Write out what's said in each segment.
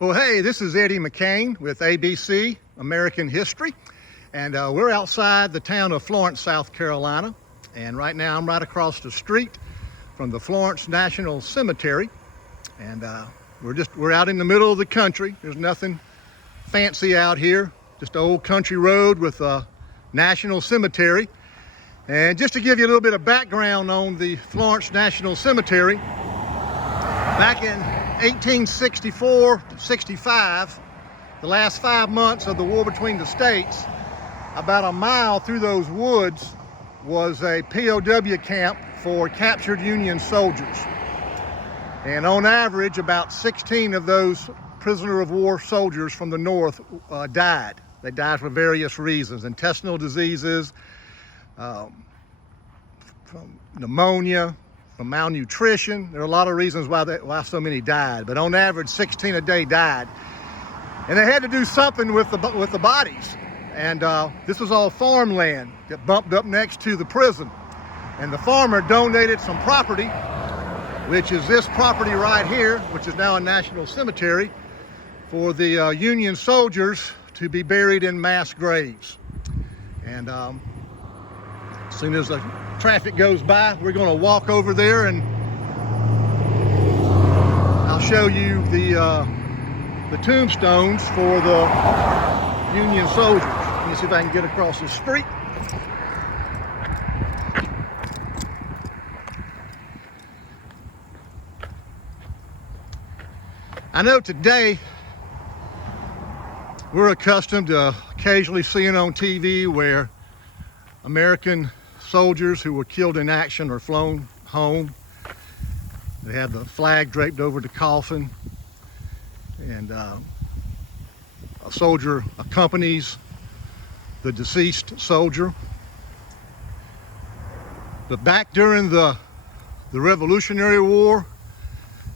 Well, hey, this is Eddie McCain with ABC American History, and we're outside the town of Florence, South Carolina. And right now I'm right across the street from the Florence National Cemetery, and we're out in the middle of the country. There's nothing fancy out here, just an old country road with a national cemetery. And just to give you a little bit of background on the Florence National Cemetery, back in 1864-65, the last 5 months of the war between the states, about a mile through those woods was a POW camp for captured Union soldiers. And on average, about 16 of those prisoner of war soldiers from the North died. They died for various reasons: intestinal diseases, from pneumonia, from malnutrition. There are a lot of reasons why so many died, but on average 16 a day died. And they had to do something with the bodies. And this was all farmland that bumped up next to the prison. And the farmer donated some property, which is this property right here, which is now a national cemetery, for the Union soldiers to be buried in mass graves. And as soon as the traffic goes by, we're going to walk over there and I'll show you the tombstones for the Union soldiers. Let me see if I can get across the street. I know today we're accustomed to occasionally seeing on TV where American soldiers who were killed in action are flown home. They have the flag draped over the coffin, and a soldier accompanies the deceased soldier. But back during the Revolutionary War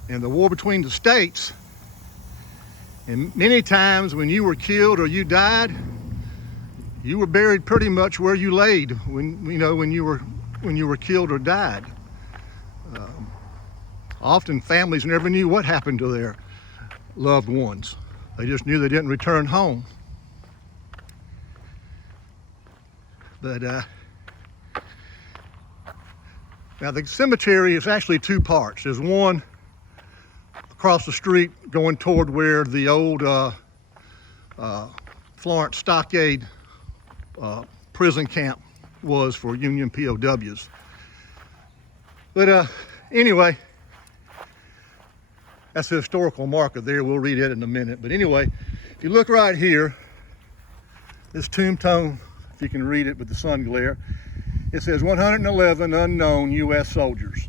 and the war between the states, and many times when you were killed or you died, you were buried pretty much where you laid when you were killed or died. Often families never knew what happened to their loved ones. They just knew they didn't return home. But now the cemetery is actually two parts. There's one across the street going toward where the old Florence Stockade prison camp was for Union POWs. But anyway, that's a historical marker there. We'll read it in a minute. But anyway, if you look right here, this tombstone, if you can read it with the sun glare, it says 111 unknown U.S. soldiers.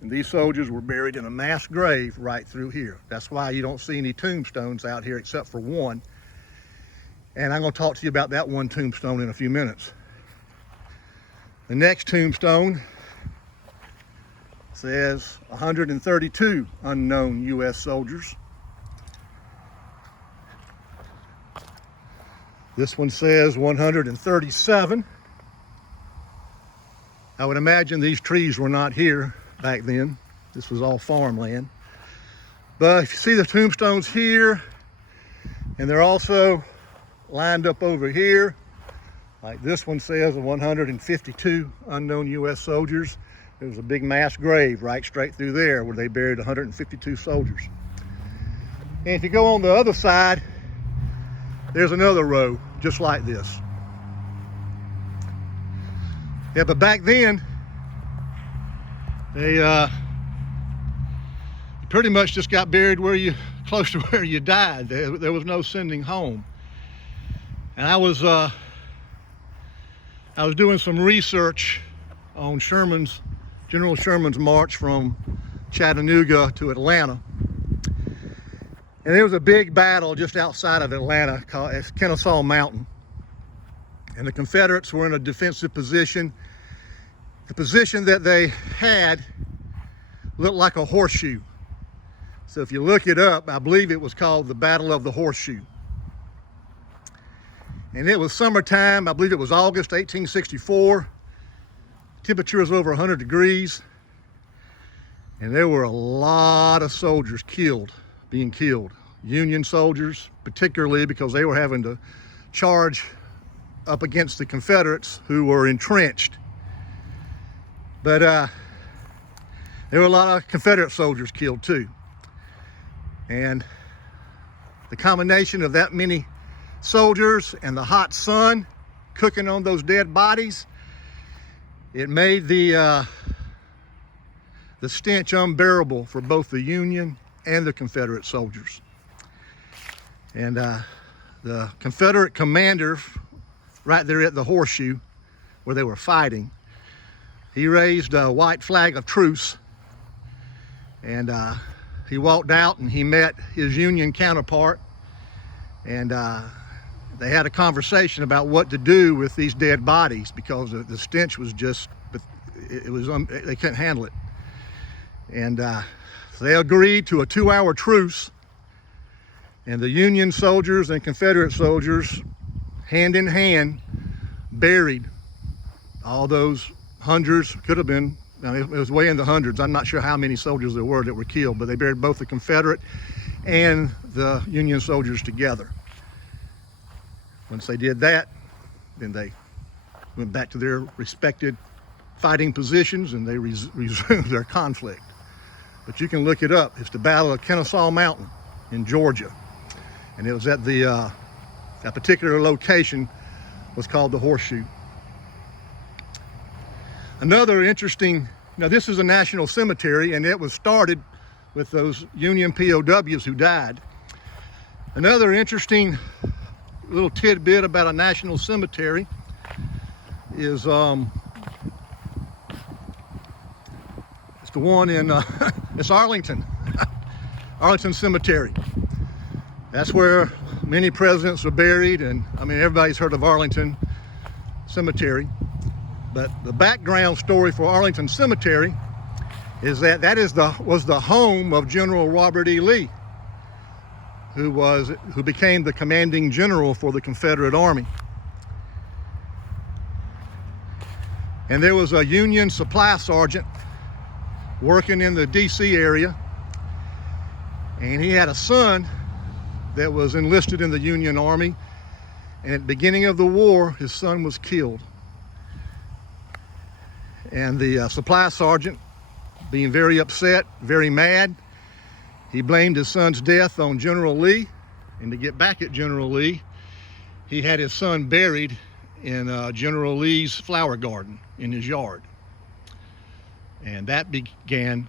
And these soldiers were buried in a mass grave right through here. That's why you don't see any tombstones out here except for one. And I'm going to talk to you about that one tombstone in a few minutes. The next tombstone says 132 unknown U.S. soldiers. This one says 137. I would imagine these trees were not here back then. This was all farmland. But if you see the tombstones here, and they're also lined up over here, like this one says 152 unknown U.S. soldiers. There was a big mass grave right straight through there where they buried 152 soldiers. And if you go on the other side, there's another row just like this. Yeah, but back then, they pretty much just got buried close to where you died. There was no sending home. And I was doing some research on General Sherman's march from Chattanooga to Atlanta. And there was a big battle just outside of Atlanta called Kennasaw Mountain. And the Confederates were in a defensive position. The position that they had looked like a horseshoe. So if you look it up, I believe it was called the Battle of the Horseshoe. And it was summertime, I believe it was August 1864. Temperature was over 100 degrees. And there were a lot of soldiers killed being killed. Union soldiers, particularly because they were having to charge up against the Confederates who were entrenched. But there were a lot of Confederate soldiers killed too. And the combination of that many soldiers and the hot sun cooking on those dead bodies, it made the stench unbearable for both the Union and the Confederate soldiers. And the Confederate commander, right there at the horseshoe where they were fighting, he raised a white flag of truce, and he walked out and he met his Union counterpart, and they had a conversation about what to do with these dead bodies, because the stench was just, they couldn't handle it. And so they agreed to a 2-hour truce, and the Union soldiers and Confederate soldiers, hand in hand, buried all those hundreds, could have been, I mean, it was way in the hundreds. I'm not sure how many soldiers there were that were killed, but they buried both the Confederate and the Union soldiers together. Once they did that, then they went back to their respected fighting positions and they resumed their conflict. But you can look it up. It's the Battle of Kennasaw Mountain in Georgia. And it was at that particular location was called the Horseshoe. Another interesting, now this is a national cemetery, and it was started with those Union POWs who died. Another interesting little tidbit about a national cemetery is it's the one in it's Arlington, Arlington Cemetery. That's where many presidents are buried, and I mean everybody's heard of Arlington Cemetery. But the background story for Arlington Cemetery is that was the home of General Robert E. Lee, who became the commanding general for the Confederate Army. And there was a Union supply sergeant working in the DC area, and he had a son that was enlisted in the Union Army, and at the beginning of the war his son was killed. And the supply sergeant, being very upset, very mad, he blamed his son's death on General Lee. And to get back at General Lee, he had his son buried in General Lee's flower garden in his yard. And that began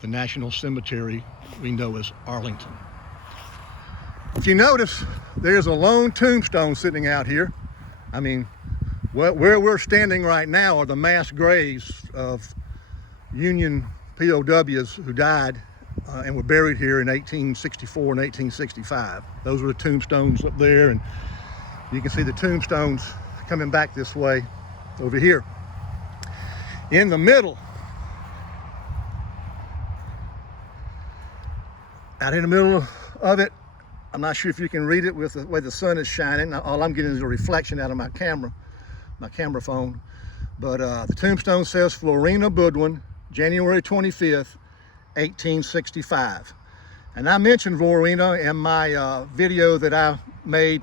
the national cemetery we know as Arlington. If you notice, there's a lone tombstone sitting out here. I mean, where we're standing right now are the mass graves of Union POWs who died and were buried here in 1864 and 1865. Those were the tombstones up there, and you can see the tombstones coming back this way over here. In the middle, out in the middle of it, I'm not sure if you can read it with the way the sun is shining. All I'm getting is a reflection out of my camera phone. But the tombstone says Florena Budwin, January 25th, 1865. And I mentioned Florena in my video that I made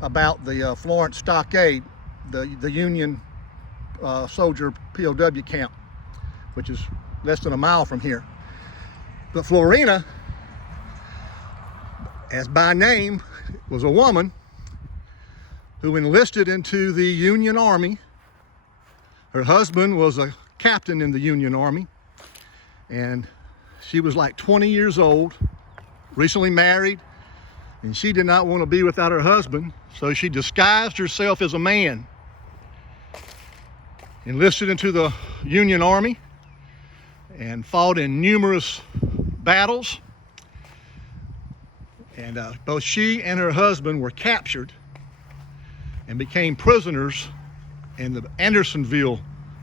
about the Florence Stockade, the Union soldier POW camp, which is less than a mile from here. But Florena, as by name, was a woman who enlisted into the Union Army. Her husband was a captain in the Union Army, and she was like 20 years old, recently married, and she did not want to be without her husband, so she disguised herself as a man, enlisted into the Union Army, and fought in numerous battles. And both she and her husband were captured and became prisoners in the Andersonville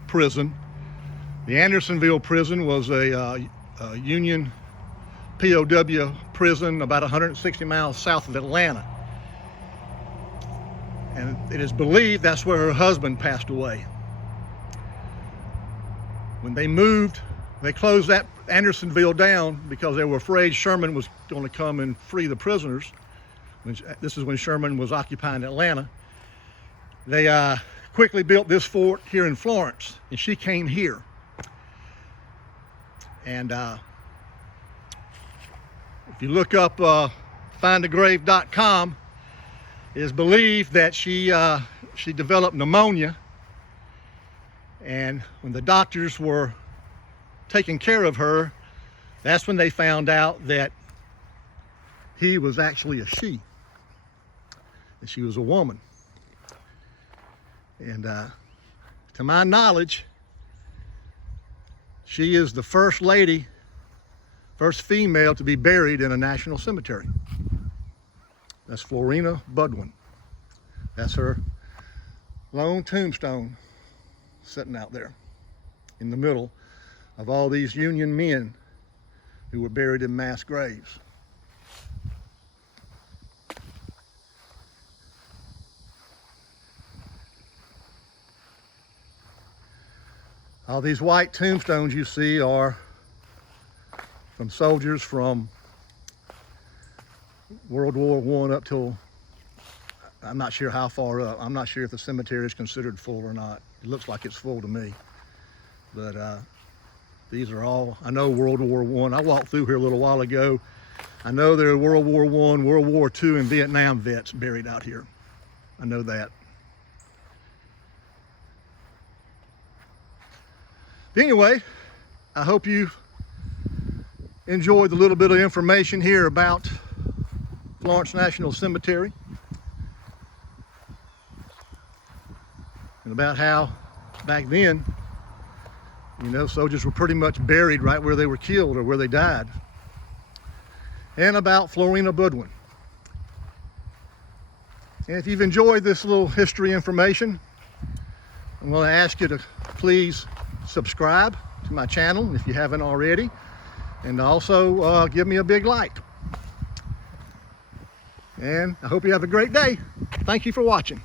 prison. The Andersonville prison was a Union POW prison about 160 miles south of Atlanta. And it is believed that's where her husband passed away. When they moved, they closed that Andersonville down because they were afraid Sherman was going to come and free the prisoners. This is when Sherman was occupying Atlanta. They quickly built this fort here in Florence, and she came here. And if you look up findagrave.com, it is believed that she developed pneumonia, and when the doctors were taking care of her, that's when they found out that he was actually a she, that she was a woman. And to my knowledge, she is the first lady, first female to be buried in a national cemetery. That's Florena Budwin. That's her lone tombstone sitting out there in the middle of all these Union men who were buried in mass graves. All these white tombstones you see are from soldiers from World War I up till, I'm not sure how far up. I'm not sure if the cemetery is considered full or not. It looks like it's full to me. But these are all, I know, World War I. I walked through here a little while ago. I know there are World War I, World War II, and Vietnam vets buried out here. I know that. But anyway, I hope you enjoyed the little bit of information here about Florence National Cemetery and about how back then, you know, soldiers were pretty much buried right where they were killed or where they died, and about Florena Budwin. And if you've enjoyed this little history information, I'm going to ask you to please subscribe to my channel if you haven't already, and also give me a big like. And I hope you have a great day. Thank you for watching.